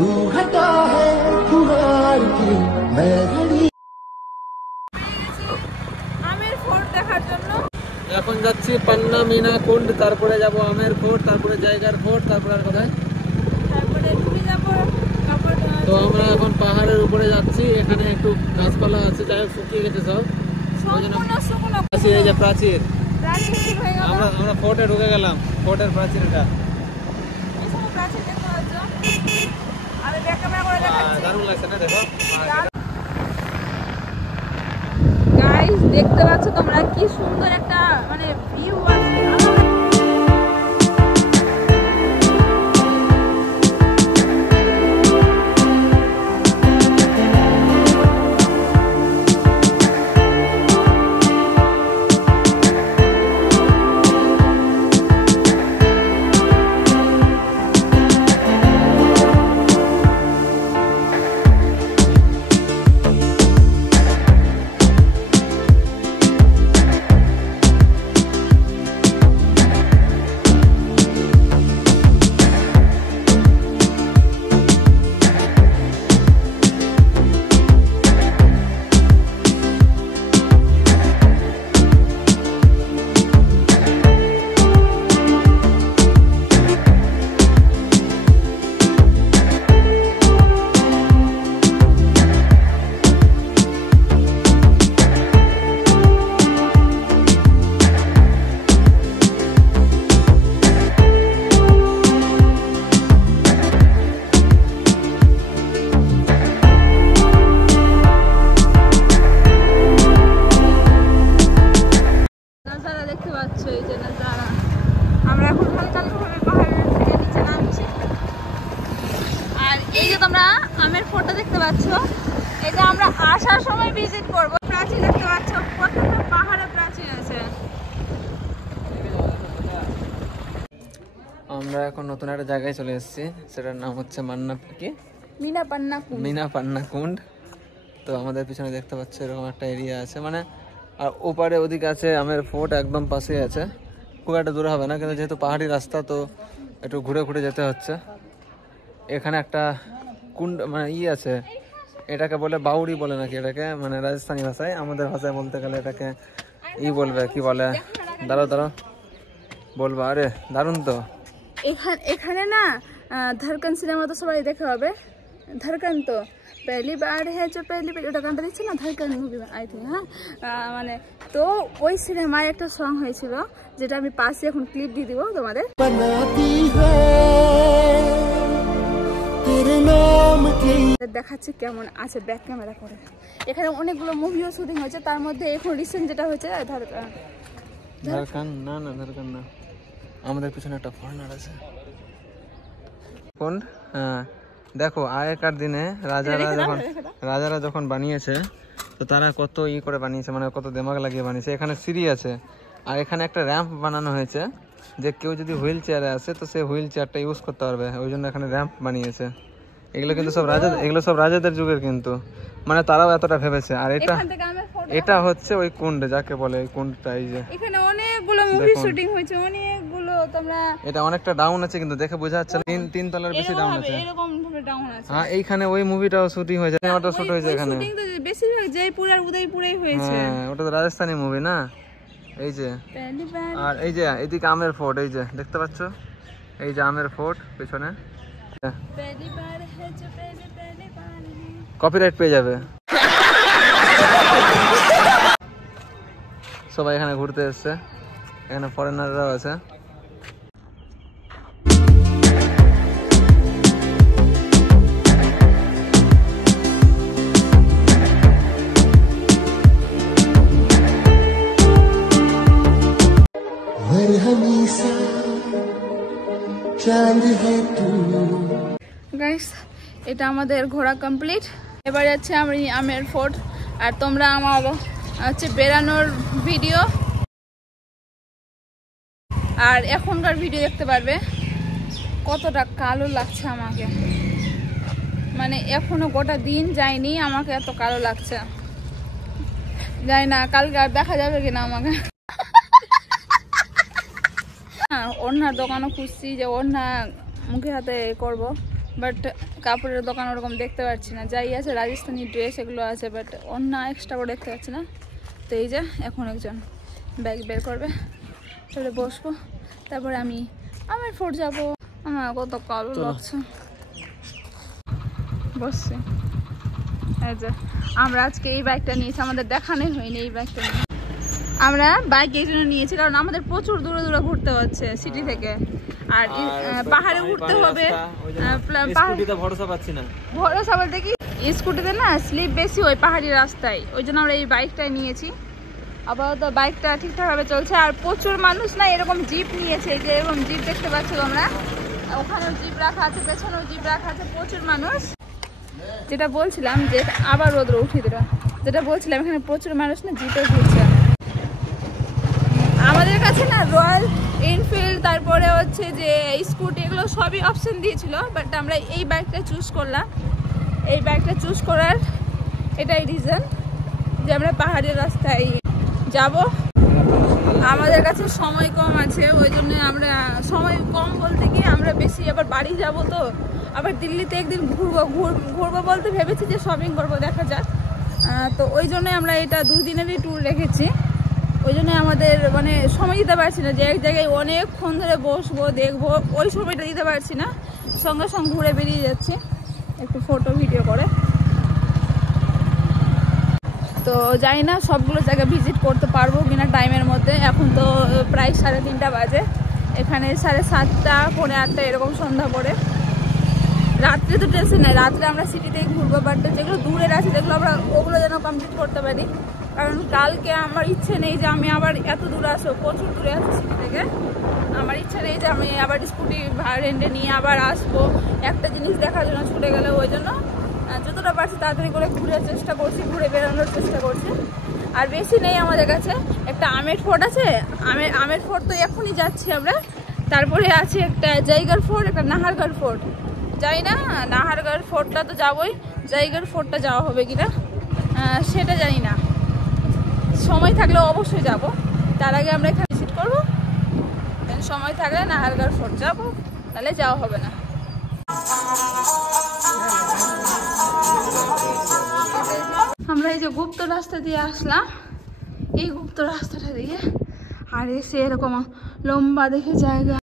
तू हटा है खुमार की मैं घड़ी। আমের ফোর্ট দেখার জন্য এখন যাচ্ছি পান্না মিনা কুন্ড, তারপরে যাব আমের ফোর্ট, তারপরে জায়গার ফোর্ট, তারপরে আর কোথায়, তারপরে ডুবে যাবো। তো আমরা এখন পাহাড়ের উপরে যাচ্ছি। এখানে একটু গাছপালা আছে, যাই হোক শুকিয়ে গেছে সব। সম্পূর্ণ শুকনো প্রাচীর, এই যে প্রাচীর, প্রাচীর ঠিক হয়ে গেল। আমরা ফোর্টে ঢুকে গেলাম। ফোর্টের প্রাচীর এটা, এসব প্রাচীর দেখতে পাচ্ছ। আমি ব্যাক ক্যামেরা করে দেখাচ্ছি। দারুণ লাগছে না, দেখো গাইস, দেখতে পাচ্ছ তোমরা কি সুন্দর একটা মানে ভিউ আছে। আমরা এখন হালকা ভাবে পাহাড়ের থেকে নিচে নামছি। আর এই যে তোমরা আমের ফোর্টটা দেখতে পাচ্ছ, এটা আমরা আসার সময় ভিজিট করব। প্রাচীর দেখতে পাচ্ছ, প্রত্যেকটা পাহাড়ে প্রাচীর আছে। আমরা এখন নতুন একটা জায়গায় চলে এসেছি, সেটার নাম হচ্ছে মিনা পান্না কুন্ড। তো আমাদের পিছনে দেখতে পাচ্ছ এরকম একটা এরিয়া আছে, মানে আর ওপারে ওদিকে আছে আমের ফোর্ট, একদম পাশে আছে, খুব একটা দূরে হবে না, কিন্তু যেহেতু পাহাড়ি রাস্তা তো একটু ঘুরে ঘুরে যেতে হচ্ছে। এখানে একটা কুন্ড মানে আছে, এটাকে বলে বাউরি বলে নাকি এটাকে, মানে রাজস্থানী ভাষায়, আমাদের ভাষায় বলতে গেলে এটাকে বলবে কি বলে, দাঁড়াও বলবো। আরে দারুণ তো। এখানে না ধড়কন সিনেমা তো সবাই দেখা হবে। ধড়কন তো পহলি বার ওটা গানটা দিচ্ছে না, ধড়কন মুভি আই থিঙ্ক। হ্যাঁ, মানে তো ওই সিনেমায় একটা সং হয়েছিল, যেটা আমি পাশে এখন ক্লিপ দিয়ে দিব তোমাদের। দেখাচ্ছি কেমন আছে ব্যাক ক্যামেরা করে। এখানে অনেকগুলো মুভিও শুটিং হয়েছে, তার মধ্যে এখন রিসেন্ট যেটা হয়েছে ধড়কন না, আমাদের পিছনে একটা ফরেনার আছে। কোন? হ্যাঁ, দেখো আগেকার দিনে রাজারা যখন বানিয়েছে, তো তারা কত করে বানিয়েছে, মানে কত দিমাগ লাগিয়ে বানিয়েছে। এখানে সিঁড়ি আছে, আর এখানে একটা র্যাম্প বানানো হয়েছে, যে কেউ যদি হুইল চেয়ারে আসে তো সে হুইল চেয়ারটা ইউজ করতে পারবে, ওই জন্য এখানে র্যাম্প বানিয়েছে। এগুলো কিন্তু সব রাজাদের যুগের, কিন্তু মানে তারাও এতটা ভেবেছে। আর এটা হচ্ছে ওই কুন্ড যাকে বলে, ওই কুন্ডটা। এই যে এখানে অনেকগুলো মুভি শুটিং হয়েছে, অনেকগুলো। তোমরা এটা অনেকটা ডাউন আছে, কিন্তু দেখে বোঝা যাচ্ছে তিন তলার বেশি ডাউন আছে। এরকম ভাবে ডাউন আছে। হ্যাঁ, এইখানে ওই মুভিটাও শুটিং হয়েছে, সিনেমাটা শুট হয়েছে এখানে। শুটিং তো বেশিরভাগ জয়পুর আর উদয়পুরেই হয়েছে। হ্যাঁ, ওটা তো রাজস্থানী মুভি না। এই যে, আর এই যে এদিকে আমের ফোর্ট, এই যে দেখতে পাচ্ছ, এই যে আমের ফোর্ট পেছনে। কপিরাইট পেয়ে যাবে। সবাই এখানে ঘুরতে এসছে, এখানে ফরেনাররাও আছে। গাইস, এটা আমাদের ঘোরা কমপ্লিট। এবার যাচ্ছে আমি আমের ফোর্ট, আর তোমরা আমার হচ্ছে বেড়ানোর ভিডিও আর এখনকার ভিডিও দেখতে পারবে। কতটা কালো লাগছে আমাকে, মানে এখনো গোটা দিন যায়নি, আমাকে এত কালো লাগছে। যাই না কালকে আর দেখা যাবে কিনা আমাকে। ওড়নার দোকানও খুঁজছি, যে ওড়না মুখে হাতে করব, বাট কাপড়ের দোকান ওরকম দেখতে পাচ্ছি না। যাই আছে রাজস্থানি ড্রেস এগুলো আছে, বাট অন্য এক্সট্রা করে দেখতে পাচ্ছি না। তো এই যে এখন একজন ব্যাগ বের করবে, তারপরে বসবো, তারপরে আমি আমার ফোর্ট যাবো। আমার কত কালো লাগছে, বসছি। এই যে আমরা আজকে এই বাইকটা নিয়েছি, আমাদের দেখানোই হয়নি এই বাইকটা নিয়ে। আমরা বাইক এই জন্য নিয়েছি কারণ আমাদের প্রচুর দূরে দূরে ঘুরতে হচ্ছে সিটি থেকে, আর পাহাড়ে উঠতে হবে। ভরসা পাচ্ছি না, ভরসা বলতে কি স্কুটিতে না স্লিপ বেশি ওই পাহাড়ি রাস্তায়, ওই জন্য আমরা এই বাইকটাই নিয়েছি। আপাতত বাইকটা ঠিকঠাকভাবে চলছে। আর প্রচুর মানুষ না এরকম জিপ নিয়েছে, এই যে এরকম জিপ দেখতে পাচ্ছি তোমরা, ওখানেও জিপ রাখা আছে, পেছনেও জিপ রাখা আছে, প্রচুর মানুষ। যেটা বলছিলাম যে আবার রোদ্র উঠিয়ে দিল, যেটা বলছিলাম এখানে প্রচুর মানুষ না জিপে ঘুরছে। আমাদের কাছে না রয়্যাল এনফিল্ড তারপরে হচ্ছে যে স্কুটি এগুলো সবই অপশন দিয়েছিল, বাট আমরা এই বাইকটা চুজ করলাম। এই বাইকটা চুজ করার এটাই রিজন যে আমরা পাহাড়ের রাস্তায় যাব। আমাদের কাছে সময় কম আছে, ওই জন্য আমরা সময় কম বলতে গিয়ে আমরা বেশি আবার বাড়ি যাব, তো আবার দিল্লিতে একদিন ঘুরবো বলতে ভেবেছি যে শপিং করবো, দেখা যাক। তো ওই জন্য আমরা এটা 2 দিনেরই ট্যুর রেখেছি। ওই জন্য আমাদের মানে সময় দিতে পারছি না যে এক জায়গায় অনেকক্ষণ ধরে বসবো দেখবো, ওই সময়টা দিতে পারছি না। সঙ্গে সঙ্গে ঘুরে বেরিয়ে যাচ্ছি একটু ফটো ভিডিও করে। তো জানি না সবগুলো জায়গা ভিজিট করতে পারবো কিনা টাইমের মধ্যে। এখন তো প্রায় 3:30 বাজে, এখানে 7:30 পৌনে 8টা এরকম সন্ধ্যা পড়ে। রাত্রে তো টেনশন নেই, রাত্রে আমরা সিটিতেই ঘুরবো, বাট যেগুলো দূরের আছে যেগুলো আমরা ওগুলো যেন কমপ্লিট করতে পারি। কারণ কালকে আমার ইচ্ছে নেই যে আমি আবার এত দূরে আসবো, প্রচুর দূরে আছি সিটি থেকে। আমার ইচ্ছে নেই যে আমি আবার স্কুটি রেন্টে নিয়ে আবার আসবো একটা জিনিস দেখার জন্য ছুটে গেলে। ওই জন্য যতটা পারছি তাড়াতাড়ি করে ঘুরার চেষ্টা করছি, ঘুরে বেরোনোর চেষ্টা করছি। আর বেশি নেই আমাদের কাছে, একটা আমের ফোর্ট আছে, আমের ফোর্ট তো এখনই যাচ্ছি আমরা। তারপরে আছে একটা জায়গার ফোর্ট, একটা নাহারগড় ফোর্ট। যাই না নাহারগড় ফোর্টটা তো যাবোই, জায়গার ফোর্টটা যাওয়া হবে কিনা সেটা জানি না। সময় থাকলে অবশ্যই যাব, তার আগে আমরা এখানে ভিজিট করবো। সময় থাকলে নাহারগড় ফোর্ট যাবো, তাহলে যাওয়া হবে না। আমরা এই যে গুপ্ত রাস্তা দিয়ে আসলাম, এই গুপ্ত রাস্তাটা দিয়ে, আর এসে এরকম লম্বা দেখে জায়গা।